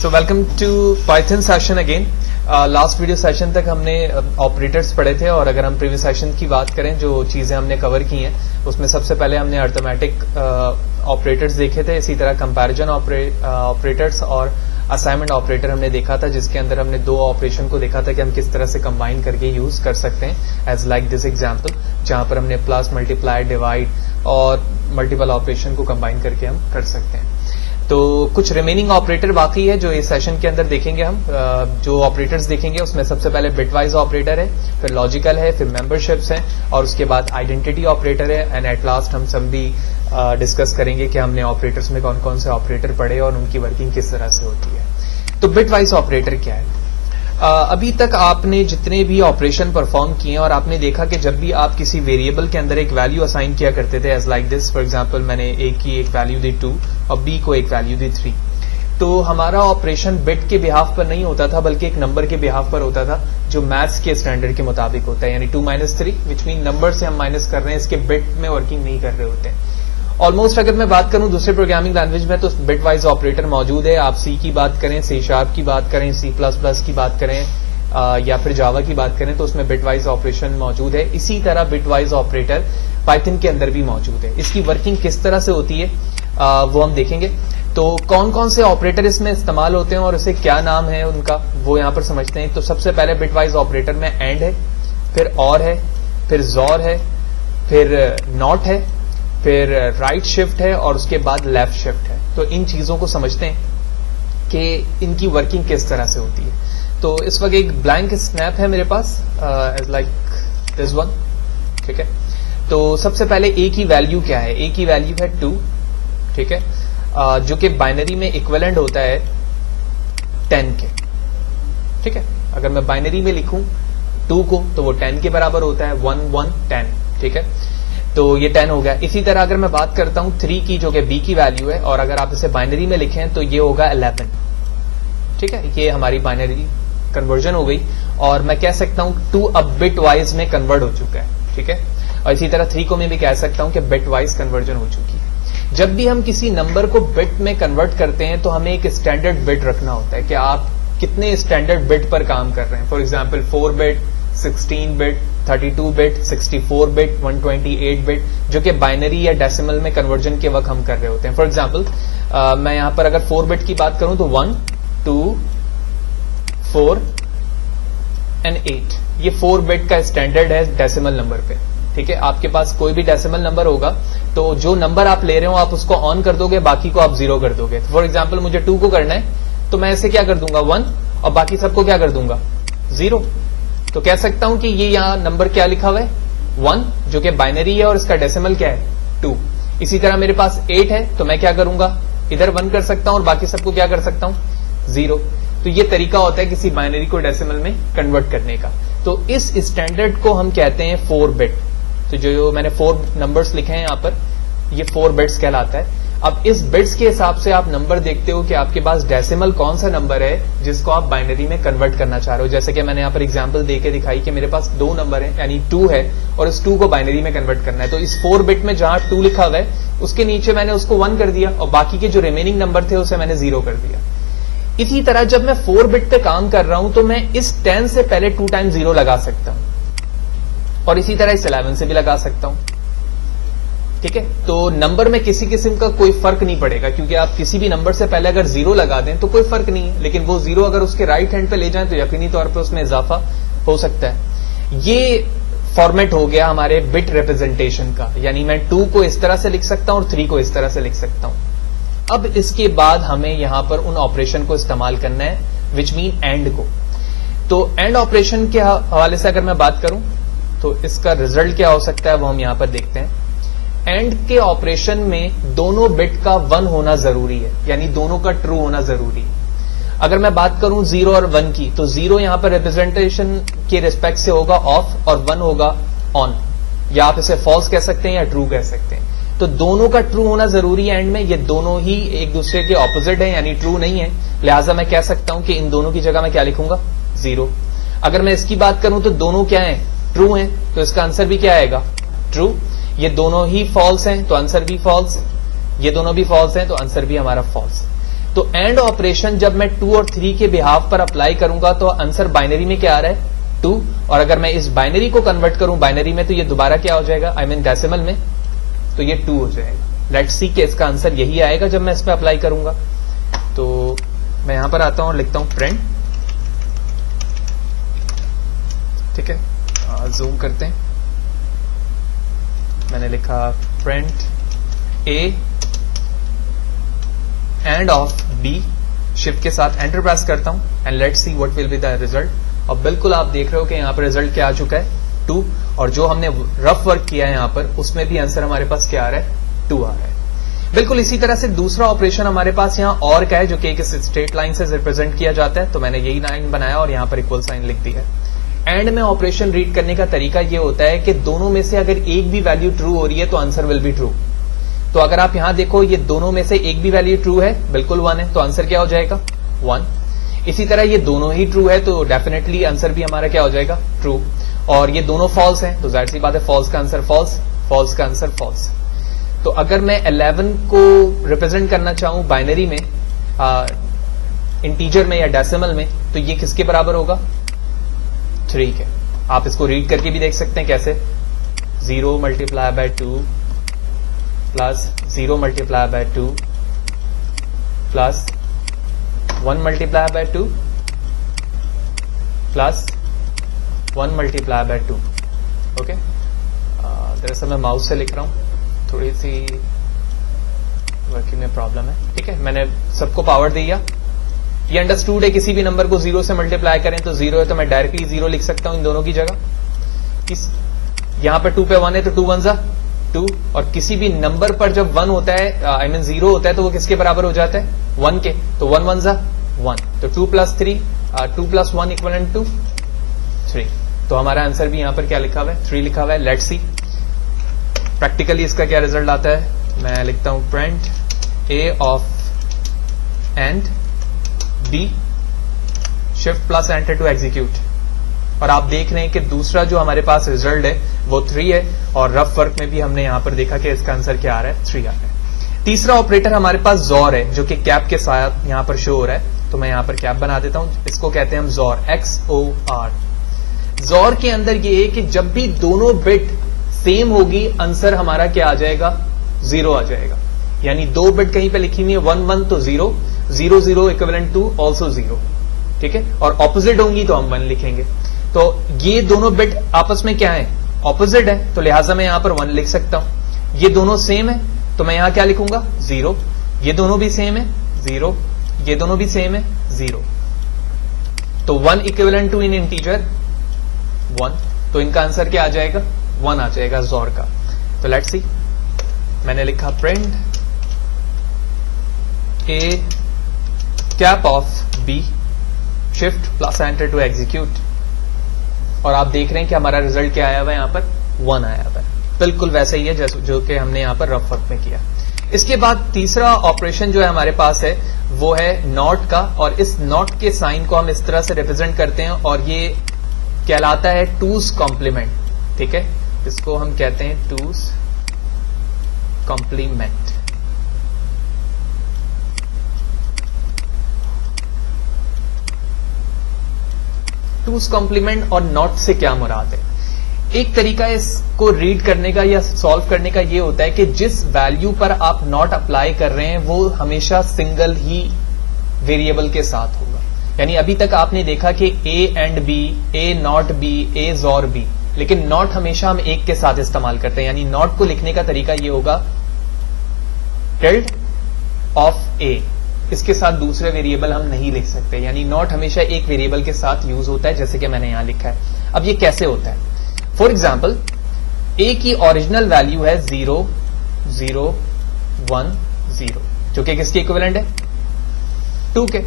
So welcome to Python session again. Last video session तक हमने operators पढ़े थे और अगर हम प्रीवियस सेशन की बात करें जो चीजें हमने कवर की हैं उसमें सबसे पहले हमने अर्थमेटिक ऑपरेटर्स देखे थे, इसी तरह कंपैरिजन ऑपरेटर्स और असाइनमेंट ऑपरेटर हमने देखा था जिसके अंदर हमने दो ऑपरेशन को देखा था कि हम किस तरह से कंबाइन करके यूज कर सकते हैं एज लाइक दिस एग्जांपल, जहां पर हमने प्लस मल्टीप्लाई डिवाइड और मल्टीपल ऑपरेशन को कंबाइन करके हम कर सकते हैं। तो कुछ रिमेनिंग ऑपरेटर बाकी है जो इस सेशन के अंदर देखेंगे हम। जो ऑपरेटर्स देखेंगे उसमें सबसे पहले बिटवाइज ऑपरेटर है, फिर लॉजिकल है, फिर मेंबरशिप्स है और उसके बाद आइडेंटिटी ऑपरेटर है एंड एट लास्ट हम सब भी डिस्कस करेंगे कि हमने ऑपरेटर्स में कौन कौन से ऑपरेटर पढ़े और उनकी वर्किंग किस तरह से होती है। तो बिटवाइज ऑपरेटर क्या है? अभी तक आपने जितने भी ऑपरेशन परफॉर्म किए और आपने देखा कि जब भी आप किसी वेरिएबल के अंदर एक वैल्यू असाइन किया करते थे as like this, for example मैंने ए की एक वैल्यू दी 2 और बी को एक वैल्यू दी 3, तो हमारा ऑपरेशन बिट के बिहाफ पर नहीं होता था बल्कि एक नंबर के बिहाफ पर होता था जो मैथ्स के स्टैंडर्ड के मुताबिक होता है, यानी 2 - 3 विच मीन नंबर से हम माइनस कर रहे हैं, इसके बिट में वर्किंग नहीं कर रहे होते हैं। ऑलमोस्ट अगर मैं बात करूं दूसरे प्रोग्रामिंग लैंग्वेज में तो बिट वाइज ऑपरेटर मौजूद है। आप सी की बात करें, C# की बात करें, C++ की बात करें या फिर जावा की बात करें तो उसमें बिटवाइज ऑपरेशन मौजूद है। इसी तरह बिटवाइज ऑपरेटर पाइथन के अंदर भी मौजूद है। इसकी वर्किंग किस तरह से होती है वो हम देखेंगे। तो कौन कौन से ऑपरेटर इसमें इस्तेमाल होते हैं और इसे क्या नाम है उनका वो यहाँ पर समझते हैं। तो सबसे पहले बिटवाइज ऑपरेटर में एंड है, फिर और है, फिर जोर है, फिर नॉट है, फिर राइट शिफ्ट है और उसके बाद लेफ्ट शिफ्ट है। तो इन चीजों को समझते हैं कि इनकी वर्किंग किस तरह से होती है। तो इस वक्त एक ब्लैंक स्नैप है मेरे पास एज लाइक दिस वन, ठीक है। तो सबसे पहले ए की वैल्यू क्या है? ए की वैल्यू है 2, ठीक है, जो कि बाइनरी में इक्विवेलेंट होता है 10 के, ठीक है। अगर मैं बाइनरी में लिखूं 2 को तो वो 10 के बराबर होता है, 1 1 10, ठीक है। तो ये 10 हो गया। इसी तरह अगर मैं बात करता हूं 3 की जो कि बी की वैल्यू है और अगर आप इसे बाइनरी में लिखें तो ये होगा 11, ठीक है। ये हमारी बाइनरी कन्वर्जन हो गई और मैं कह सकता हूं 2 अब बिट वाइज में कन्वर्ट हो चुका है, ठीक है। और इसी तरह 3 को मैं भी कह सकता हूं कि बिट वाइज कन्वर्जन हो चुकी है। जब भी हम किसी नंबर को बिट में कन्वर्ट करते हैं तो हमें एक स्टैंडर्ड बिट रखना होता है कि आप कितने स्टैंडर्ड बिट पर काम कर रहे हैं। For example 4 bit, 16 bit, 32 bit, 64 bit, 128 bit, जो कि बाइनरी या डेसिमल में कन्वर्जन के वक्त हम कर रहे होते हैं। फॉर एग्जाम्पल मैं यहां पर अगर 4 बिट की बात करूं तो 1 2 4 एंड 8, ये 4 बिट का स्टैंडर्ड है डेसिमल नंबर पे, ठीक है। आपके पास कोई भी डेसिमल नंबर होगा तो जो नंबर आप ले रहे हो आप उसको ऑन कर दोगे, बाकी को आप 0 कर दोगे। फॉर एग्जाम्पल मुझे 2 को करना है तो मैं इसे क्या कर दूंगा 1 और बाकी सबको क्या कर दूंगा 0। तो कह सकता हूं कि ये यहां नंबर क्या लिखा हुआ है 1 जो कि बाइनरी है और इसका डेसिमल क्या है 2। इसी तरह मेरे पास 8 है तो मैं क्या करूंगा इधर 1 कर सकता हूं और बाकी सबको क्या कर सकता हूं 0। तो ये तरीका होता है किसी बाइनरी को डेसिमल में कन्वर्ट करने का। तो इस स्टैंडर्ड को हम कहते हैं 4 बिट। तो जो मैंने 4 नंबर्स लिखे हैं यहाँ पर ये 4 बिट्स कहलाता है। अब इस बिट्स के हिसाब से आप नंबर देखते हो कि आपके पास डेसिमल कौन सा नंबर है जिसको आप बाइनरी में कन्वर्ट करना चाह रहे हो। जैसे कि मैंने यहाँ पर एग्जांपल देके दिखाई कि मेरे पास 2 नंबर है यानी 2 है और इस 2 को बाइनरी में कन्वर्ट करना है। तो इस 4 बिट में जहां 2 लिखा हुआ है उसके नीचे मैंने उसको 1 कर दिया और बाकी के जो रिमेनिंग नंबर थे उसे मैंने 0 कर दिया। इसी तरह जब मैं 4 बिट पे काम कर रहा हूं तो मैं इस 10 से पहले 2 टाइम 0 लगा सकता हूं और इसी तरह इस 11 से भी लगा सकता हूं, ठीक है। तो नंबर में किसी किस्म का कोई फर्क नहीं पड़ेगा क्योंकि आप किसी भी नंबर से पहले अगर 0 लगा दें तो कोई फर्क नहीं है, लेकिन वो 0 अगर उसके राइट हैंड पे ले जाएं तो यकीनी तौर पर उसमें इजाफा हो सकता है। ये फॉर्मेट हो गया हमारे बिट रिप्रेजेंटेशन का, यानी मैं 2 को इस तरह से लिख सकता हूं और 3 को इस तरह से लिख सकता हूं। अब इसके बाद हमें यहां पर उन ऑपरेशन को इस्तेमाल करना है विच मीन एंड को। तो एंड ऑपरेशन के हवाले से अगर मैं बात करूं तो इसका रिजल्ट क्या हो सकता है वो हम यहां पर देखते हैं। एंड के ऑपरेशन में दोनों बिट का 1 होना जरूरी है, यानी दोनों का ट्रू होना जरूरी है। अगर मैं बात करूं 0 और 1 की तो 0 यहां पर रिप्रेजेंटेशन के रिस्पेक्ट से होगा ऑफ और 1 होगा ऑन, या आप इसे फॉल्स कह सकते हैं या ट्रू कह सकते हैं। तो दोनों का ट्रू होना जरूरी है एंड में, ये दोनों ही एक दूसरे के ऑपोजिट है यानी ट्रू नहीं है, लिहाजा मैं कह सकता हूं कि इन दोनों की जगह मैं क्या लिखूंगा 0। अगर मैं इसकी बात करूं तो दोनों क्या है ट्रू हैं तो इसका आंसर भी क्या आएगा ट्रू। ये दोनों ही फॉल्स हैं तो आंसर भी फॉल्स, ये दोनों भी फॉल्स हैं तो आंसर भी हमारा फॉल्स। तो एंड ऑपरेशन जब मैं 2 और 3 के बिहाफ पर अप्लाई करूंगा तो आंसर बाइनरी में क्या आ रहा है 2, और अगर मैं इस बाइनरी को कन्वर्ट करूं बाइनरी में तो ये दोबारा क्या हो जाएगा, आई मीन डेसिमल में, तो ये 2 हो जाएगा। लेट्स सी कि इसका आंसर यही आएगा जब मैं इस पर अप्लाई करूंगा। तो मैं यहां पर आता हूं और लिखता हूं प्रिंट, ठीक है, जूम करते हैं। मैंने लिखा print a and of b, shift के साथ एंटर प्रेस करता हूं and let's see what will be the result. और बिल्कुल आप देख रहे हो कि यहां पर रिजल्ट क्या आ चुका है 2, और जो हमने रफ वर्क किया है यहां पर उसमें भी आंसर हमारे पास क्या आ रहा है 2 आ रहा है। बिल्कुल इसी तरह से दूसरा ऑपरेशन हमारे पास यहां और का है जो कि एक स्ट्रेट लाइन से रिप्रेजेंट किया जाता है, तो मैंने यही लाइन बनाया और यहां पर इक्वल साइन लिख दिया है। एंड में ऑपरेशन रीड करने का तरीका ये होता है कि दोनों में से अगर एक भी वैल्यू ट्रू हो रही है तो आंसर विल बी ट्रू। तो अगर आप यहां देखो ये दोनों में से एक भी वैल्यू ट्रू है, बिल्कुल 1 है, तो आंसर क्या हो जाएगा 1। इसी तरह ये दोनों ही ट्रू है तो डेफिनेटली आंसर भी हमारा क्या हो जाएगा ट्रू। और ये दोनों फॉल्स हैं तो जाहिर सी बात है फॉल्स का आंसर फॉल्स, फॉल्स का आंसर फॉल्स। तो अगर मैं 11 को रिप्रेजेंट करना चाहूं बाइनरी में, इंटीजर में या डेसिमल में, तो ये किसके बराबर होगा 3 के। आप इसको रीड करके भी देख सकते हैं कैसे, 0 multiply by 2 plus 0 multiply by 2 plus 1 multiply by 2 plus 1 multiply by 2। Okay, दरअसल मैं माउस से लिख रहा हूं, थोड़ी सी वर्किंग में प्रॉब्लम है। ठीक है, मैंने सबको पावर दिया, ये अंडरस्टूड है। किसी भी नंबर को 0 से मल्टीप्लाई करें तो 0 है तो मैं डायरेक्टली 0 लिख सकता हूं इन दोनों की जगह। यहां पर 2 पे 1 है तो 2 1 जा 2, और किसी भी नंबर पर जब 1 होता है, आई मीन 0 होता है, तो वो किसके बराबर हो जाता है 1 के, तो 1 1 जा 1, तो 2 प्लस 3 2 प्लस 1 इक्वलेंट टू 3। तो हमारा आंसर भी यहां पर क्या लिखा हुआ है 3 लिखा हुआ है। लेट्स सी प्रैक्टिकली इसका क्या रिजल्ट आता है। मैं लिखता हूं print a of and b, shift plus enter to execute, और आप देख रहे हैं कि दूसरा जो हमारे पास रिजल्ट है वो 3 है, और रफ वर्क में भी हमने यहां पर देखा कि इसका आंसर क्या आ रहा है 3 आ रहा है। तीसरा ऑपरेटर हमारे पास जोर है जो कि कैप के साथ यहां पर शो हो रहा है, तो मैं यहां पर कैप बना देता हूं, इसको कहते हैं हम जोर, XOR। जोर के अंदर ये है कि जब भी दोनों बिट सेम होगी आंसर हमारा क्या आ जाएगा 0 आ जाएगा। यानी 2 बिट कहीं पे लिखी हुई है 1 1 तो 0 0 0 इक्विवेलेंट टू ऑल्सो 0, ठीक है, और ऑपोजिट होंगी तो हम 1 लिखेंगे। तो ये दोनों बिट आपस में क्या है ऑपोजिट है, तो लिहाजा मैं यहां पर 1 लिख सकता हूं। ये दोनों सेम है तो मैं यहां क्या लिखूंगा 0, ये दोनों भी सेम है 0, ये दोनों भी सेम है 0, तो 1 इक्विवेलेंट टू इन इंटीजर 1, तो इनका आंसर क्या आ जाएगा 1 आ जाएगा जोर का। तो लेट्स सी, मैंने लिखा print a cap of b, shift plus enter to execute, और आप देख रहे हैं कि हमारा रिजल्ट क्या आया हुआ है यहां पर 1 आया हुआ है, बिल्कुल वैसे ही है जैसे जो कि हमने यहां पर रफ वर्क में किया। इसके बाद तीसरा ऑपरेशन जो है हमारे पास है वो है नॉट का, और इस नॉट के साइन को हम इस तरह से रिप्रेजेंट करते हैं और ये कहलाता है टूस कॉम्प्लीमेंट। ठीक है, इसको हम कहते हैं टूस कॉम्प्लीमेंट। टूस कॉम्प्लीमेंट और नॉट से क्या मुराद है। एक तरीका इसको रीड करने का या सॉल्व करने का ये होता है कि जिस वैल्यू पर आप नॉट अप्लाई कर रहे हैं वो हमेशा सिंगल ही वेरिएबल के साथ होगा। यानी अभी तक आपने देखा कि A and B, A not B, A XOR B, लेकिन नॉट हमेशा हम एक के साथ इस्तेमाल करते हैं। यानी नॉट को लिखने का तरीका ये होगा टिल्ड ऑफ ए, इसके साथ दूसरे वेरिएबल हम नहीं लिख सकते। यानी नॉट हमेशा एक वेरिएबल के साथ यूज होता है, जैसे कि मैंने यहां लिखा है। अब ये कैसे होता है, फॉर एग्जाम्पल ए की ओरिजिनल वैल्यू है 0 0 1 0, जो कि किसके इक्विवेलेंट है 2 के।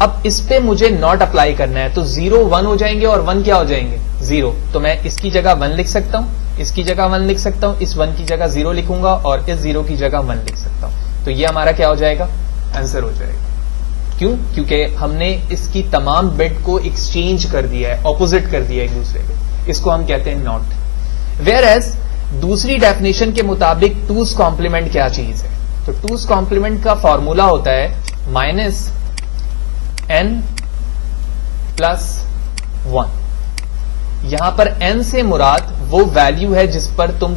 अब इस पे मुझे नॉट अप्लाई करना है तो 0 1 हो जाएंगे और 1 क्या हो जाएंगे 0, तो मैं इसकी जगह 1 लिख सकता हूं, इसकी जगह 1 लिख सकता हूं, इस 1 की जगह 0 लिखूंगा और इस 0 की जगह 1 लिख सकता हूं। तो ये हमारा क्या हो जाएगा आंसर हो जाएगा। क्यों? क्योंकि हमने इसकी तमाम बिट को एक्सचेंज कर दिया है, ऑपोजिट कर दिया है एक दूसरे के, इसको हम कहते हैं नॉट। वेयर एज दूसरी डेफिनेशन के मुताबिक टूस कॉम्प्लीमेंट क्या चीज है, तो टूस कॉम्प्लीमेंट का फॉर्मूला होता है माइनस n प्लस 1। यहां पर n से मुराद वो वैल्यू है जिस पर तुम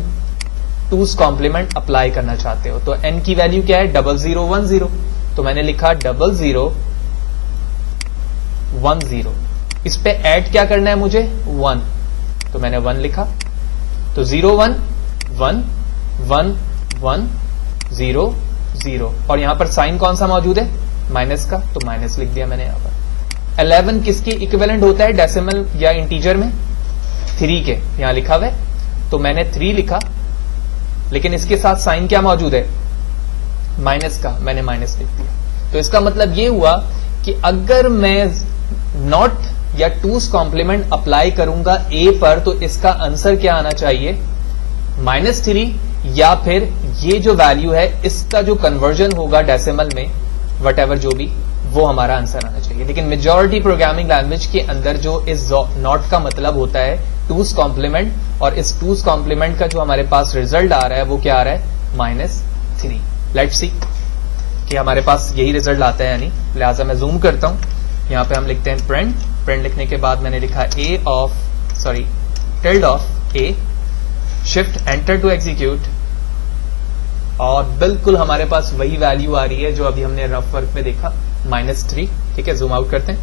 2's कॉम्प्लीमेंट अप्लाई करना चाहते हो। तो n की वैल्यू क्या है? 0010। तो मैंने लिखा 0010। इस पे ऐड क्या करना है मुझे? 1। तो मैंने 1 लिखा। तो 0 1 1 1 1 0 0 और यहां पर साइन कौन सा मौजूद है? माइनस का, तो माइनस लिख दिया मैंने यहां पर। 11 किसके इक्विवेलेंट होता है डेसिमल या इंटीजर में? 3 के। यहां लिखा हुआ है, तो मैंने 3 लिखा, लेकिन इसके साथ साइन क्या मौजूद है? माइनस का, मैंने माइनस लिख दिया। तो इसका मतलब यह हुआ कि अगर मैं नॉट या 2's कॉम्प्लीमेंट अप्लाई करूंगा a पर, तो इसका आंसर क्या आना चाहिए? -3, या फिर ये जो वैल्यू है इसका जो कन्वर्जन होगा डेसिमल में, वटएवर जो भी, वो हमारा आंसर आना चाहिए। लेकिन मेजॉरिटी प्रोग्रामिंग लैंग्वेज के अंदर जो इस नॉट का मतलब होता है 2's कॉम्प्लीमेंट, और इस 2's कॉम्प्लीमेंट का जो हमारे पास रिजल्ट आ रहा है वो क्या आ रहा है? -3। लेट्स सी कि हमारे पास यही रिजल्ट आता है या नहीं। लिहाजा मैं जूम करता हूं, यहां पे हम लिखते हैं प्रिंट। प्रिंट लिखने के बाद मैंने लिखा tilde of a, shift enter to execute, और बिल्कुल हमारे पास वही वैल्यू आ रही है जो अभी हमने रफ वर्क में देखा, -3। ठीक है, जूम आउट करते हैं,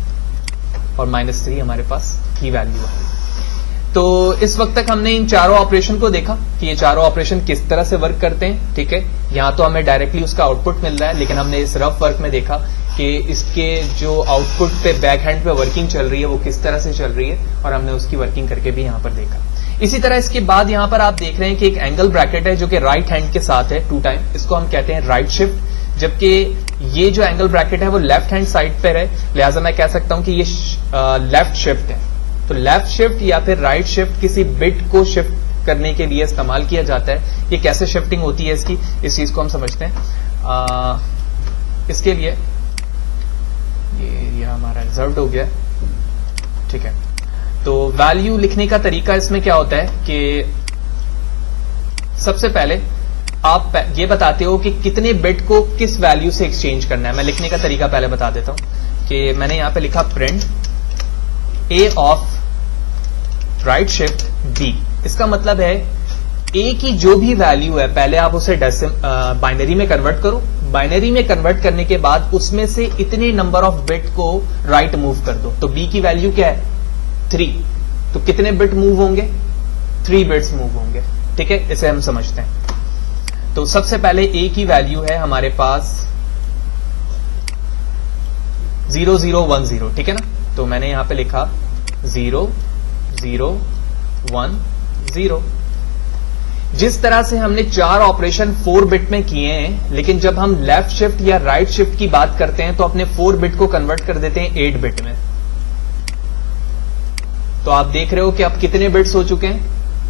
और -3 हमारे पास की वैल्यू है। तो इस वक्त तक हमने इन चारों ऑपरेशन को देखा कि ये चारों ऑपरेशन किस तरह से वर्क करते हैं। ठीक है, यहां तो हमें डायरेक्टली उसका आउटपुट मिल रहा है, लेकिन हमने इस रफ वर्क में देखा कि इसके जो आउटपुट पे बैक हैंड पे वर्किंग चल रही है वो किस तरह से चल रही है, और हमने उसकी वर्किंग करके भी यहां पर देखा। इसी तरह इसके बाद यहां पर आप देख रहे हैं कि एक एंगल ब्रैकेट है जो कि राइट हैंड के साथ है 2 टाइम, इसको हम कहते हैं राइट शिफ्ट, जबकि ये जो एंगल ब्रैकेट है वो लेफ्ट हैंड साइड पर है, लिहाजा मैं कह सकता हूं कि ये लेफ्ट शिफ्ट है। तो लेफ्ट शिफ्ट या फिर राइट शिफ्ट किसी बिट को शिफ्ट करने के लिए इस्तेमाल किया जाता है। ये कैसे शिफ्टिंग होती है इसकी, इस चीज को हम समझते हैं। इसके लिए ये हमारा रिजर्व हो गया। ठीक है, तो वैल्यू लिखने का तरीका इसमें क्या होता है कि सबसे पहले आप ये बताते हो कि कितने बिट को किस वैल्यू से एक्सचेंज करना है। मैं लिखने का तरीका पहले बता देता हूं कि मैंने यहां पे लिखा print a of right shift b। इसका मतलब है a की जो भी वैल्यू है पहले आप उसे बाइनरी में कन्वर्ट करो, बाइनरी में कन्वर्ट करने के बाद उसमें से इतने नंबर ऑफ बिट को राइट मूव कर दो। तो b की वैल्यू क्या है? 3। तो कितने बिट मूव होंगे? 3 बिट्स मूव होंगे। ठीक है, इसे हम समझते हैं। तो सबसे पहले a की वैल्यू है हमारे पास 0010। ठीक है ना, तो मैंने यहां पे लिखा 0010। जिस तरह से हमने 4 ऑपरेशन 4 बिट में किए हैं, लेकिन जब हम लेफ्ट शिफ्ट या राइट शिफ्ट की बात करते हैं तो अपने 4 बिट को कन्वर्ट कर देते हैं 8 बिट में। तो आप देख रहे हो कि अब कितने बिट्स हो चुके हैं?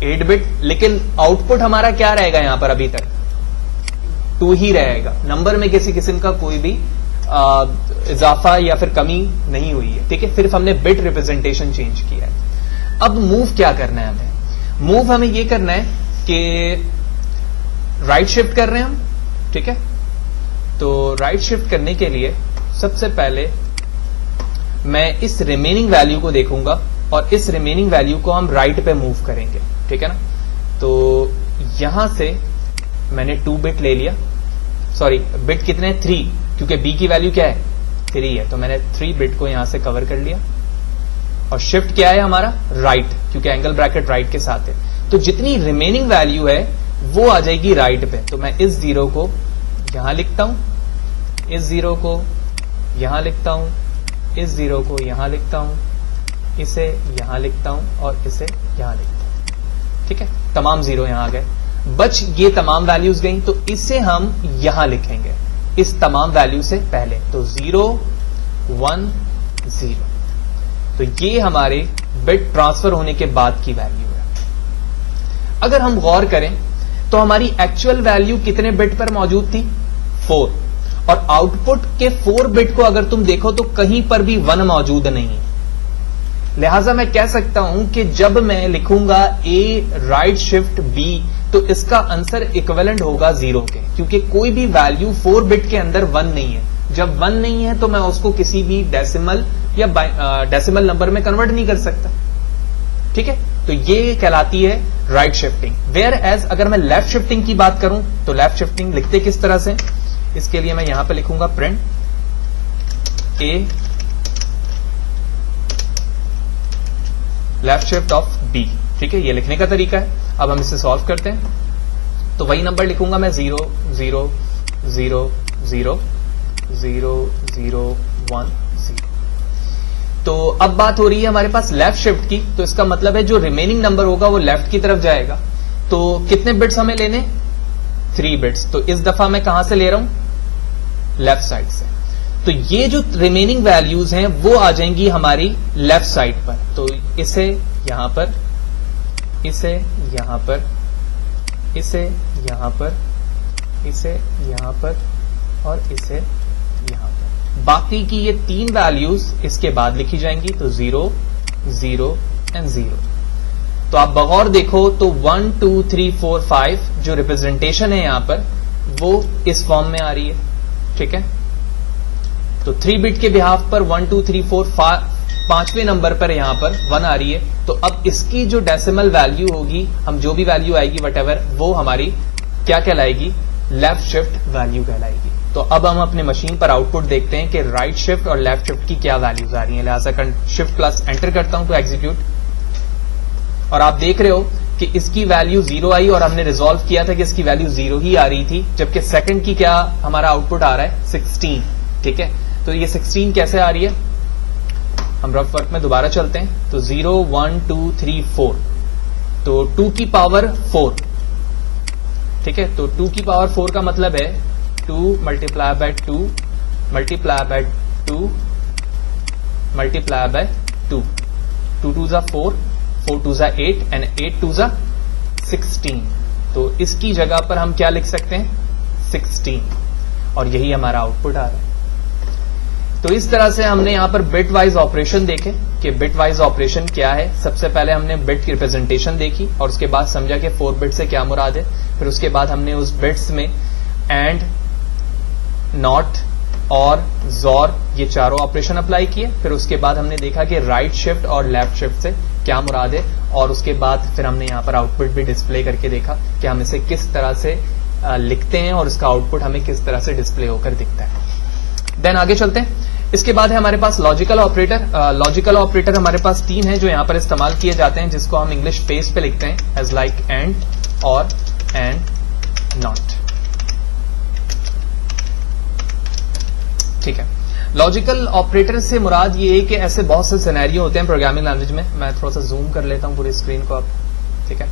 8 बिट। लेकिन आउटपुट हमारा क्या रहेगा यहां पर? अभी तक 2 ही रहेगा। नंबर में किसी किस्म का कोई भी इजाफा या फिर कमी नहीं हुई है। ठीक है, सिर्फ हमने बिट रिप्रेजेंटेशन चेंज किया है। अब मूव क्या करना है हमें? मूव हमें यह करना है कि राइट शिफ्ट कर रहे हैं हम। ठीक है, तो राइट शिफ्ट करने के लिए सबसे पहले मैं इस रिमेनिंग वैल्यू को देखूंगा, और इस रिमेनिंग वैल्यू को हम राइट पे मूव करेंगे। ठीक है ना, तो यहां से मैंने 2 बिट ले लिया, सॉरी बिट कितने? 3, क्योंकि b की वैल्यू क्या है? 3 है। तो मैंने 3 बिट को यहां से कवर कर लिया, और शिफ्ट क्या है हमारा? राइट, क्योंकि एंगल ब्रैकेट राइट के साथ है। तो जितनी रिमेनिंग वैल्यू है वो आ जाएगी राइट पे। तो मैं इस 0 को यहां लिखता हूं, इस 0 को यहां लिखता हूं, इस 0 को यहां लिखता हूं, इसे यहां लिखता हूं, और इसे यहां लिखता हूं। ठीक है, तमाम 0 यहां आ गए, बच ये तमाम वैल्यूज गई। तो इसे हम यहां लिखेंगे इस तमाम वैल्यू से पहले। तो 0 1 0। तो ये हमारे बिट ट्रांसफर होने के बाद की वैल्यू है। अगर हम गौर करें तो हमारी एक्चुअल वैल्यू कितने बिट पर मौजूद थी? 4। और आउटपुट के 4 बिट को अगर तुम देखो तो कहीं पर भी 1 मौजूद नहीं है। लिहाजा मैं कह सकता हूं कि जब मैं लिखूंगा a राइट शिफ्ट b, तो इसका आंसर इक्विवेलेंट होगा 0 के, क्योंकि कोई भी वैल्यू 4 बिट के अंदर 1 नहीं है। जब 1 नहीं है तो मैं उसको किसी भी डेसिमल या डेसिमल नंबर में कन्वर्ट नहीं कर सकता। ठीक है, तो ये कहलाती है राइट शिफ्टिंग। वेयर एज अगर मैं लेफ्ट शिफ्टिंग की बात करूं तो लेफ्ट शिफ्टिंग लिखते किस तरह से, इसके लिए मैं यहां पे लिखूंगा print a left shift of b. ठीक है, ये लिखने का तरीका है। अब हम इसे सॉल्व करते हैं, तो वही नंबर लिखूंगा मैं 0 0 0 0 0 0 1 0। तो अब बात हो रही है हमारे पास लेफ्ट शिफ्ट की, तो इसका मतलब है जो रिमेनिंग नंबर होगा वो लेफ्ट की तरफ जाएगा। तो कितने बिट्स हमें लेने, 3 बिट्स। तो इस दफा मैं कहां से ले रहा हूं, लेफ्ट साइड से। तो ये जो रिमेनिंग वैल्यूज हैं वो आ जाएंगी हमारी लेफ्ट साइड पर। तो इसे यहां पर, इसे यहां पर, इसे यहां पर, इसे यहां पर और इसे यहां पर। बाकी की ये 3 वैल्यूज इसके बाद लिखी जाएंगी। तो 0 0 एंड 0। तो आप बगौर देखो तो 1 2 3 4 5 जो रिप्रेजेंटेशन है यहां पर वो इस फॉर्म में आ रही है। ठीक है, तो 3 बिट के बिहाफ पर 1 2 3 4 5 पांचवें नंबर पर यहां पर 1 आ रही है। तो अब इसकी जो डेसिमल वैल्यू होगी, हम जो भी वैल्यू आएगी वटेवर, वो हमारी क्या कहलाएगी, लेफ्ट शिफ्ट वैल्यू कहलाएगी। तो अब हम अपने मशीन पर आउटपुट देखते हैं कि राइट शिफ्ट और लेफ्ट शिफ्ट की क्या वैल्यूज आ रही हैं। लिहाजा शिफ्ट प्लस एंटर करता हूं तो एग्जीक्यूट, और आप देख रहे हो कि इसकी वैल्यू 0 आई और हमने रिजॉल्व किया था कि इसकी वैल्यू 0 ही आ रही थी, जबकि सेकंड की क्या हमारा आउटपुट आ रहा है, 16। ठीक है, तो ये 16 कैसे आ रही है, हम रफ वर्क में दोबारा चलते हैं। तो 0 1 2 3 4, तो 2 की पावर 4। ठीक है, तो 2 की पावर 4 का मतलब है 2 multiply by 2 multiply by 2 multiply by 2। 2 2 जा 4, 4 2 जा 8 एंड 8 2 जा 16। तो इसकी जगह पर हम क्या लिख सकते हैं, 16, और यही हमारा आउटपुट आ रहा है। तो इस तरह से हमने यहां पर बिट वाइज ऑपरेशन देखे कि बिट वाइज ऑपरेशन क्या है। सबसे पहले हमने बिट की रिप्रेजेंटेशन देखी और उसके बाद समझा कि 4 बिट से क्या मुराद है। फिर उसके बाद हमने उस बिट्स में एंड, नॉट और जोर, ये चारों ऑपरेशन अप्लाई किए। फिर उसके बाद हमने देखा कि राइट शिफ्ट और लेफ्ट शिफ्ट से क्या मुराद है, और उसके बाद फिर हमने यहां पर आउटपुट भी डिस्प्ले करके देखा कि हम इसे किस तरह से लिखते हैं और इसका आउटपुट हमें किस तरह से डिस्प्ले होकर दिखता है। देन आगे चलते हैं। इसके बाद है हमारे पास लॉजिकल ऑपरेटर। लॉजिकल ऑपरेटर हमारे पास 3 हैं जो यहां पर इस्तेमाल किए जाते हैं, जिसको हम इंग्लिश फेस पे लिखते हैं एज लाइक एंड, और एंड, नॉट। ठीक है, लॉजिकल ऑपरेटर से मुराद ये है कि ऐसे बहुत से सिनेरियो होते हैं प्रोग्रामिंग लैंग्वेज में। मैं थोड़ा सा जूम कर लेता हूं पूरी स्क्रीन को आप। ठीक है,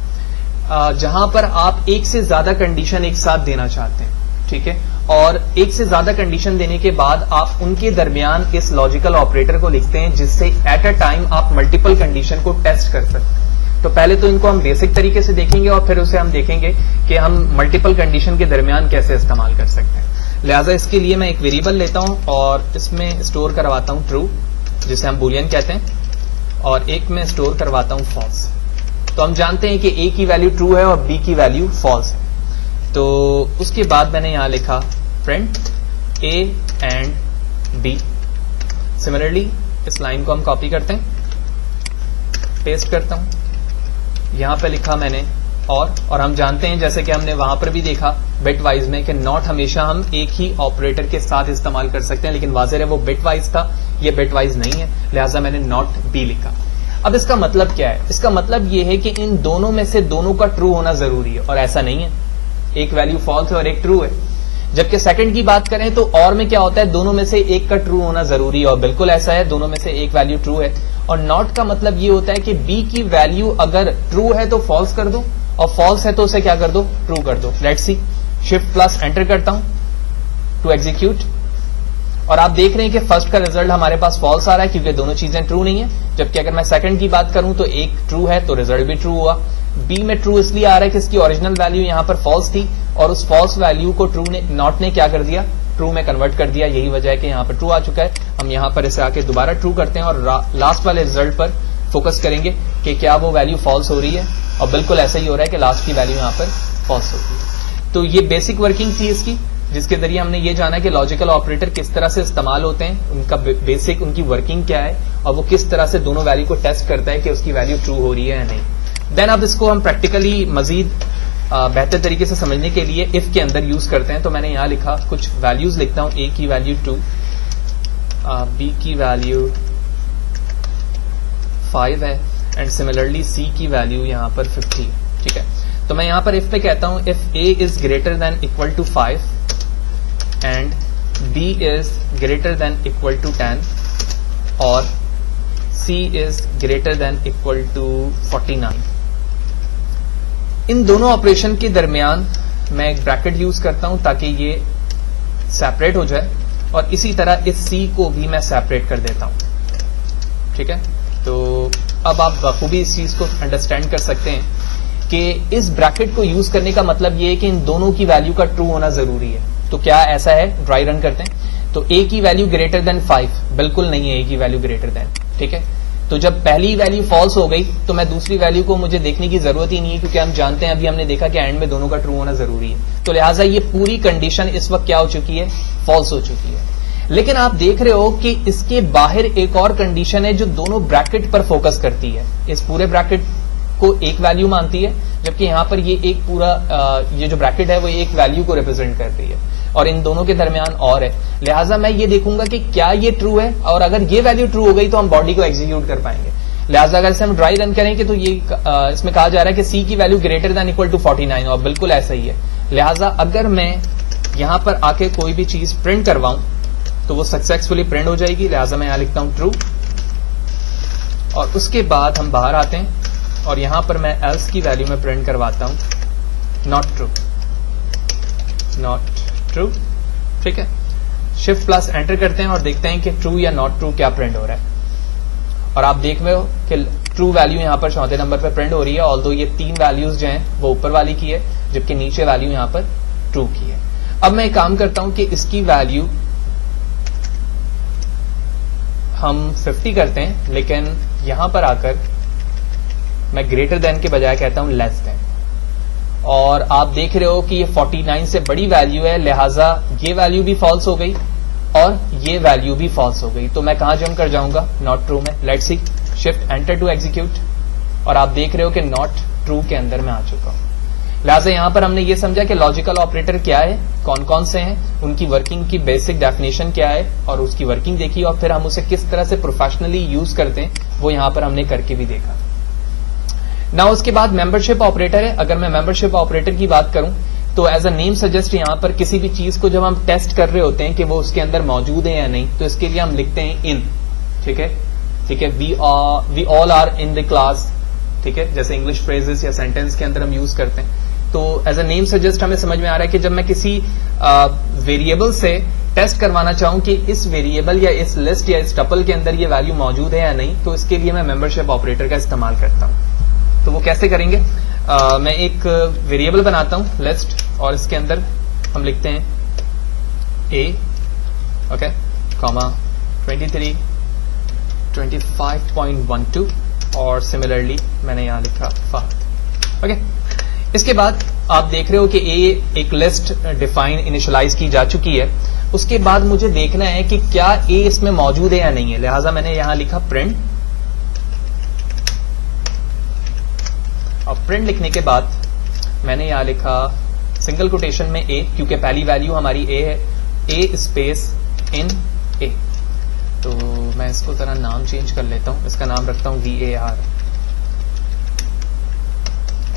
जहां पर आप एक से ज्यादा कंडीशन एक साथ देना चाहते हैं। ठीक है, और एक से ज्यादा कंडीशन देने के बाद आप उनके दरमियान इस लॉजिकल ऑपरेटर को लिखते हैं, जिससे एट अ टाइम आप मल्टीपल कंडीशन को टेस्ट कर सकते हैं। तो पहले तो इनको हम बेसिक तरीके से देखेंगे और फिर उसे हम देखेंगे कि हम मल्टीपल कंडीशन के दरमियान कैसे इस्तेमाल कर सकते हैं। लिहाजा इसके लिए मैं एक वेरिएबल लेता हूं और इसमें स्टोर करवाता हूं ट्रू, जिसे हम बूलियन कहते हैं, और एक में स्टोर करवाता हूं फॉल्स। तो हम जानते हैं कि ए की वैल्यू ट्रू है और बी की वैल्यू फॉल्स है। तो उसके बाद मैंने यहां लिखा print a and b. Similarly इस लाइन को हम कॉपी करते हैं, पेस्ट करता हूं, यहां पे लिखा मैंने और हम जानते हैं जैसे कि हमने वहां पर भी देखा बिट वाइज में कि नॉट हमेशा हम एक ही ऑपरेटर के साथ इस्तेमाल कर सकते हैं, लेकिन वाज़ेह है वो बिट वाइज था, ये बिट वाइज नहीं है, लिहाजा मैंने नॉट बी लिखा। अब इसका मतलब क्या है, इसका मतलब ये है कि इन दोनों में से दोनों का ट्रू होना जरूरी है, और ऐसा नहीं है, एक वैल्यू फॉल्स है और एक ट्रू है। जबकि सेकंड की बात करें तो और में क्या होता है, दोनों में से एक का ट्रू होना जरूरी है, और बिल्कुल ऐसा है, दोनों में से एक वैल्यू ट्रू है। और नॉट का मतलब ये होता है कि बी की वैल्यू अगर ट्रू है तो फॉल्स कर दो, और फॉल्स है तो उसे क्या कर दो, ट्रू कर दो। Let's see, shift plus enter करता हूं टू एग्जीक्यूट, और आप देख रहे हैं कि फर्स्ट का रिजल्ट हमारे पास फॉल्स आ रहा है क्योंकि दोनों चीजें ट्रू नहीं है। जबकि अगर मैं सेकंड की बात करूं तो एक ट्रू है तो रिजल्ट भी ट्रू हुआ। बी में ट्रू इसलिए आ रहा है कि इसकी ओरिजिनल वैल्यू यहां पर फॉल्स थी, और उस फॉल्स वैल्यू को ट्रू ने, नॉट ने क्या कर दिया, ट्रू में कन्वर्ट कर दिया। यही वजह है कि यहां पर ट्रू आ चुका है। हम यहां पर इसे आके दोबारा ट्रू करते हैं और लास्ट वाले रिजल्ट पर फोकस करेंगे कि क्या वो वैल्यू फॉल्स हो रही है, और बिल्कुल ऐसा ही हो रहा है कि लास्ट की वैल्यू यहां पर फॉल्स हो रही है। तो ये बेसिक वर्किंग थी इसकी। जिसके जरिए हमने ये जाना कि लॉजिकल ऑपरेटर किस तरह से इस्तेमाल होते हैं, उनका बेसिक उनकी वर्किंग क्या है और वो किस तरह से दोनों वैल्यू को टेस्ट करता है कि उसकी वैल्यू ट्रू हो रही है या नहीं। देन अब इसको हम प्रैक्टिकली मजीद बेहतर तरीके से समझने के लिए इफ के अंदर यूज करते हैं। तो मैंने यहां लिखा कुछ वैल्यूज लिखता हूं, ए की वैल्यू 2, बी की वैल्यू 5 है एंड सिमिलरली सी की वैल्यू यहां पर 50 है। ठीक है, तो मैं यहां पर इफ पे कहता हूं if A is greater than equal to 5 and B is greater than equal to 10 और C is greater than equal to 49। इन दोनों ऑपरेशन के दरमियान मैं एक ब्रैकेट यूज करता हूं ताकि ये सेपरेट हो जाए और इसी तरह इस सी को भी मैं सेपरेट कर देता हूं। ठीक है, तो अब आप बखूबी इस चीज को अंडरस्टैंड कर सकते हैं कि इस ब्रैकेट को यूज करने का मतलब ये है कि इन दोनों की वैल्यू का ट्रू होना जरूरी है। तो क्या ऐसा है, ड्राई रन करते हैं। तो ए की वैल्यू ग्रेटर देन 5, बिल्कुल नहीं है ए की वैल्यू ग्रेटर देन। ठीक है, तो जब पहली वैल्यू फॉल्स हो गई तो मैं दूसरी वैल्यू को मुझे देखने की जरूरत ही नहीं है, क्योंकि हम जानते हैं, अभी हमने देखा कि एंड में दोनों का ट्रू होना जरूरी है। तो लिहाजा ये पूरी कंडीशन इस वक्त क्या हो चुकी है, फॉल्स हो चुकी है। लेकिन आप देख रहे हो कि इसके बाहर एक और कंडीशन है जो दोनों ब्रैकेट पर फोकस करती है। इस पूरे ब्रैकेट को एक वैल्यू मानती है, जबकि यहां पर ये एक पूरा ये जो ब्रैकेट है वो एक वैल्यू को रिप्रेजेंट कर रही है और इन दोनों के दरमियान और है। लिहाजा मैं ये देखूंगा कि क्या ये ट्रू है, और अगर ये वैल्यू ट्रू हो गई तो हम बॉडी को एग्जीक्यूट कर पाएंगे। लिहाजा अगर इसे हम ड्राई रन करेंगे तो ये इसमें कहा जा रहा है कि सी की value greater than equal to 49 और बिल्कुल ऐसा ही है। लिहाजा अगर मैं यहां पर आके कोई भी चीज प्रिंट करवाऊं तो वो सक्सेसफुली प्रिंट हो जाएगी। लिहाजा मैं यहां लिखता हूं ट्रू और उसके बाद हम बाहर आते हैं और यहां पर मैं एल्स की वैल्यू में प्रिंट करवाता हूं नॉट ट्रू, नॉट ट्रू। ठीक है, शिफ्ट प्लस एंटर करते हैं और देखते हैं कि ट्रू या नॉट ट्रू क्या प्रिंट हो रहा है। और आप देख रहे हो कि ट्रू वैल्यू यहां पर चौथे नंबर पर प्रिंट हो रही है, ऑल्दो ये 3 वैल्यूज जो हैं वो ऊपर वाली की है, जबकि नीचे वैल्यू यहां पर ट्रू की है। अब मैं एक काम करता हूं कि इसकी वैल्यू हम 50 करते हैं, लेकिन यहां पर आकर मैं ग्रेटर देन के बजाय कहता हूं लेस देन। और आप देख रहे हो कि ये 49 से बड़ी वैल्यू है, लिहाजा ये वैल्यू भी फॉल्स हो गई और ये वैल्यू भी फॉल्स हो गई। तो मैं कहां जंप कर जाऊंगा, नॉट ट्रू में। Let's see, shift enter to execute और आप देख रहे हो कि नॉट ट्रू के अंदर मैं आ चुका हूं। लिहाजा यहां पर हमने ये समझा कि लॉजिकल ऑपरेटर क्या है, कौन कौन से हैं, उनकी वर्किंग की बेसिक डेफिनेशन क्या है और उसकी वर्किंग देखी, और फिर हम उसे किस तरह से प्रोफेशनली यूज करते हैं वो यहां पर हमने करके भी देखा। ना उसके बाद मेंबरशिप ऑपरेटर है। अगर मैं मेंबरशिप ऑपरेटर की बात करूं तो एज अ नेम सजेस्ट यहां पर किसी भी चीज को जब हम टेस्ट कर रहे होते हैं कि वो उसके अंदर मौजूद है या नहीं, तो इसके लिए हम लिखते हैं इन। ठीक है, ठीक है, we all are in the class. ठीक है, जैसे इंग्लिश फ्रेजेस या सेंटेंस के अंदर हम यूज करते हैं। तो एज अ नेम सजेस्ट हमें समझ में आ रहा है कि जब मैं किसी वेरिएबल से टेस्ट करवाना चाहूं कि इस वेरिएबल या इस लिस्ट या इस टपल के अंदर ये वैल्यू मौजूद है या नहीं, तो इसके लिए मैं मेंबरशिप ऑपरेटर का इस्तेमाल करता हूं। तो वो कैसे करेंगे, मैं एक वेरिएबल बनाता हूं लिस्ट और इसके अंदर हम लिखते हैं ए, ओके, कॉमा 23 25.12 और सिमिलरली मैंने यहां लिखा फहद। ओके, इसके बाद आप देख रहे हो कि ए एक लिस्ट डिफाइन इनिशियलाइज की जा चुकी है। उसके बाद मुझे देखना है कि क्या ए इसमें मौजूद है या नहीं है। लिहाजा मैंने यहां लिखा प्रिंट, और प्रिंट लिखने के बाद मैंने यहां लिखा सिंगल कोटेशन में ए, क्योंकि पहली वैल्यू हमारी ए है, ए स्पेस इन ए। तो मैं इसको जरा नाम चेंज कर लेता हूं, इसका नाम रखता हूं VAR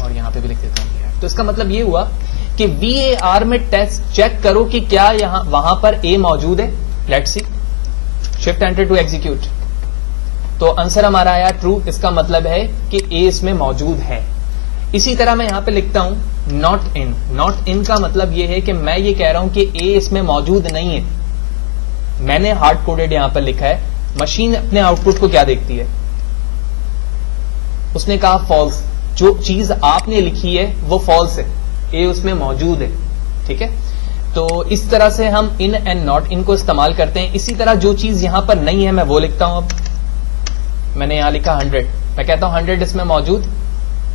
और यहां पे भी लिख देता हूं VAR। तो इसका मतलब ये हुआ कि VAR में टेस्ट चेक करो कि क्या यहां वहां पर ए मौजूद है। Let's see, shift enter to execute. तो आंसर हमारा आया ट्रू। इसका मतलब है कि ए इसमें मौजूद है। इसी तरह मैं यहां पे लिखता हूं नॉट इन। नॉट इन का मतलब यह है कि मैं ये कह रहा हूं कि ए इसमें मौजूद नहीं है। मैंने हार्ड कोडेड यहां पर लिखा है, मशीन अपने आउटपुट को क्या देखती है, उसने कहा फॉल्स। जो चीज आपने लिखी है वो फॉल्स है, ए उसमें मौजूद है। ठीक है, तो इस तरह से हम इन एंड नॉट इन को इस्तेमाल करते हैं। इसी तरह जो चीज यहां पर नहीं है मैं वो लिखता हूं। अब मैंने यहां लिखा 100, मैं कहता हूं 100 इसमें मौजूद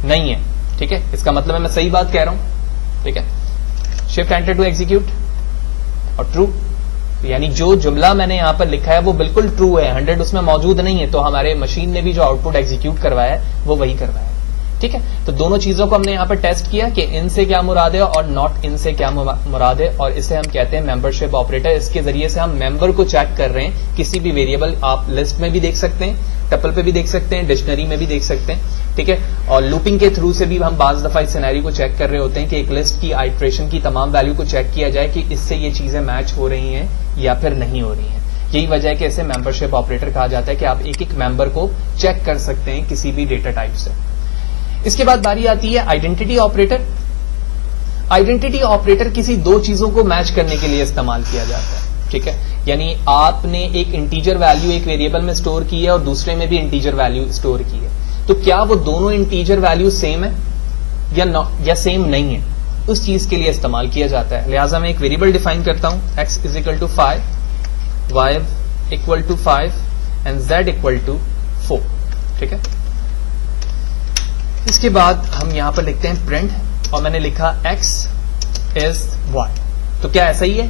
नहीं है। ठीक है, इसका मतलब है मैं सही बात कह रहा हूं। ठीक है, शिफ्ट एंटर टू एग्जीक्यूट और ट्रू, यानी जो जुमला मैंने यहाँ पर लिखा है वो बिल्कुल ट्रू है, 100 उसमें मौजूद नहीं है, तो हमारे मशीन ने भी जो आउटपुट एग्जीक्यूट करवाया है वो वही करवाया है। ठीक है, तो दोनों चीजों को हमने यहाँ पर टेस्ट किया कि इन से क्या मुराद है और नॉट इन से क्या मुराद है, और इसे हम कहते हैं मेंबरशिप ऑपरेटर। इसके जरिए से हम मेंबर को चेक कर रहे हैं, किसी भी वेरिएबल, आप लिस्ट में भी देख सकते हैं, टपल पे भी देख सकते हैं, डिक्शनरी में भी देख सकते हैं। ठीक है, और लूपिंग के थ्रू से भी हम बाज दफा इस सिनेरियो को चेक कर रहे होते हैं कि एक लिस्ट की आइट्रेशन की तमाम वैल्यू को चेक किया जाए कि इससे ये चीजें मैच हो रही हैं या फिर नहीं हो रही हैं। यही वजह है कि इसे मेंबरशिप ऑपरेटर कहा जाता है कि आप एक एक मेंबर को चेक कर सकते हैं किसी भी डेटा टाइप से। इसके बाद बारी आती है आइडेंटिटी ऑपरेटर। आइडेंटिटी ऑपरेटर किसी दो चीजों को मैच करने के लिए इस्तेमाल किया जाता है। ठीक है, यानी आपने एक इंटीजर वैल्यू एक वेरिएबल में स्टोर की है और दूसरे में भी इंटीजर वैल्यू स्टोर की है, तो क्या वो दोनों इंटीजर वैल्यू सेम है या सेम नहीं है, उस चीज के लिए इस्तेमाल किया जाता है। लिहाजा मैं एक वेरिएबल डिफाइन करता हूं, x = 5, y = 5 एंड z = 4। ठीक है, इसके बाद हम यहां पर लिखते हैं प्रिंट, और मैंने लिखा x is y। तो क्या ऐसा ही है?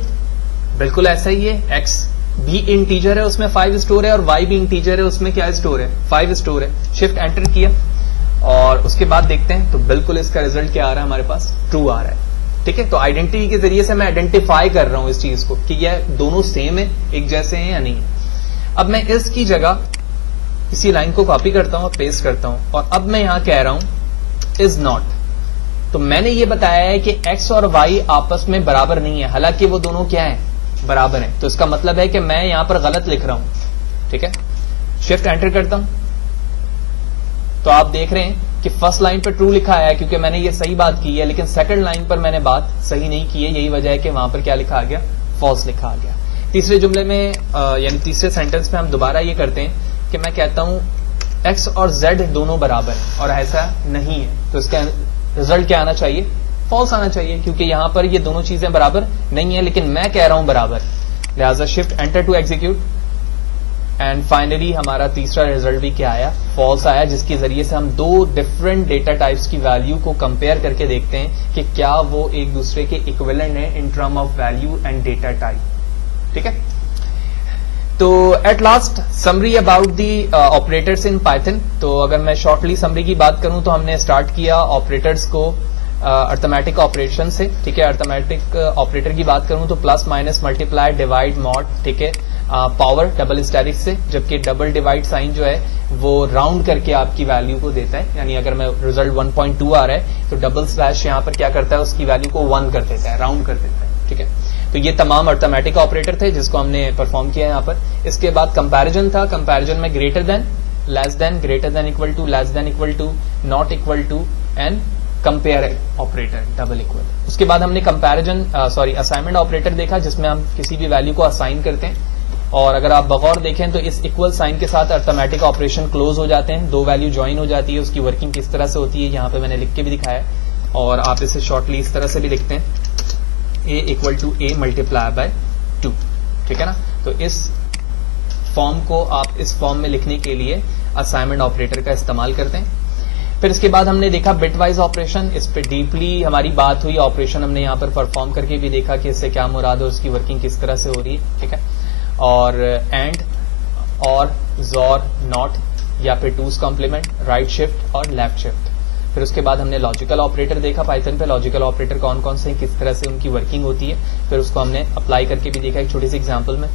बिल्कुल ऐसा ही है। x भी इंटीजर है, उसमें 5 स्टोर है, और y भी इंटीजर है, उसमें क्या स्टोर है? 5 स्टोर है। शिफ्ट एंटर किया और उसके बाद देखते हैं, तो बिल्कुल इसका रिजल्ट क्या आ रहा है हमारे पास? ट्रू आ रहा है। ठीक है, तो आइडेंटिटी के जरिए से मैं आइडेंटिफाई कर रहा हूं इस चीज को कि यह दोनों सेम है, एक जैसे हैं या नहीं। अब मैं इसकी जगह इसी लाइन को कॉपी करता हूं और पेस्ट करता हूं, और अब मैं यहां कह रहा हूं इज नॉट। तो मैंने ये बताया है कि x और y आपस में बराबर नहीं है, हालांकि वो दोनों क्या है? बराबर है। तो इसका मतलब है कि मैं यहां पर गलत लिख रहा हूं। ठीक है, शिफ्ट एंटर करता हूं तो आप देख रहे हैं कि फर्स्ट लाइन पर ट्रू लिखा है क्योंकि मैंने ये सही बात की है, लेकिन सेकंड लाइन पर मैंने बात सही नहीं की है। यही वजह है कि वहां पर क्या लिखा आ गया? फॉल्स लिखा आ गया। तीसरे जुमले में यानी तीसरे सेंटेंस में हम दोबारा ये करते हैं कि मैं कहता हूं x और z दोनों बराबर हैं, और ऐसा नहीं है। तो इसका रिजल्ट क्या आना चाहिए? फॉल्स आना चाहिए, क्योंकि यहां पर ये दोनों चीजें बराबर नहीं है, लेकिन मैं कह रहा हूं बराबर। लिहाजा shift enter to execute, and finally हमारा तीसरा रिजल्ट भी क्या आया? फॉल्स आया, जिसके जरिए से हम दो डिफरेंट डेटा टाइप्स की वैल्यू को कंपेयर करके देखते हैं कि क्या वो एक दूसरे के इक्विवेलेंट है in term of value and data type. ठीक है, तो at last summary about the operators in Python. तो अगर मैं शॉर्टली समरी की बात करूं तो हमने स्टार्ट किया ऑपरेटर्स को अर्थमेटिक ऑपरेशन से। ठीक है, अर्थमेटिक ऑपरेटर की बात करूं तो plus, minus, multiply, divide, mod. ठीक है, पावर डबल स्टेरिक से, जबकि डबल डिवाइड साइन जो है वो राउंड करके आपकी वैल्यू को देता है, यानी अगर मैं रिजल्ट 1.2 आ रहा है तो डबल स्लैश यहाँ पर क्या करता है? उसकी वैल्यू को 1 कर देता है, राउंड कर देता है। ठीक है, तो ये तमाम अर्थमेटिक ऑपरेटर थे जिसको हमने परफॉर्म किया यहाँ पर। इसके बाद कंपैरिजन था, कंपैरिजन में greater than, less than, greater than equal to, less than equal to, not equal to and compare operator, double equal. उसके बाद हमने कंपैरिजन असाइनमेंट ऑपरेटर देखा, जिसमें हम किसी भी वैल्यू को असाइन करते हैं, और अगर आप बगौर देखें तो इस इक्वल साइन के साथ अर्थमेटिक ऑपरेशन क्लोज हो जाते हैं, दो वैल्यू ज्वाइन हो जाती है। उसकी वर्किंग किस तरह से होती है यहाँ पे मैंने लिख के भी दिखाया, और आप इसे शॉर्टली इस तरह से भी लिखते हैं, a = a × 2। ठीक है ना, तो इस फॉर्म को आप इस फॉर्म में लिखने के लिए असाइनमेंट ऑपरेटर का इस्तेमाल करते हैं। फिर इसके बाद हमने देखा बिटवाइज ऑपरेशन, इस पे डीपली हमारी बात हुई, ऑपरेशन हमने यहाँ पर परफॉर्म करके भी देखा कि इससे क्या मुराद है, उसकी वर्किंग किस तरह से हो रही है। ठीक है, और एंड, और, जोर, नॉट, या फिर टूज कॉम्प्लीमेंट, राइट शिफ्ट और लेफ्ट शिफ्ट। फिर उसके बाद हमने लॉजिकल ऑपरेटर देखा पाइथन पे, लॉजिकल ऑपरेटर कौन कौन से हैं, किस तरह से उनकी वर्किंग होती है, फिर उसको हमने अप्लाई करके भी देखा एक छोटी सी एग्जांपल में।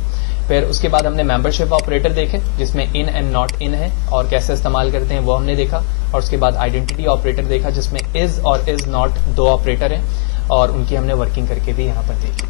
फिर उसके बाद हमने मेंबरशिप ऑपरेटर देखे, जिसमें इन एंड नॉट इन है और कैसे इस्तेमाल करते हैं वो हमने देखा। और उसके बाद आइडेंटिटी ऑपरेटर देखा, जिसमें इज और इज नॉट दो ऑपरेटर हैं, और उनकी हमने वर्किंग करके भी यहाँ पर देखी।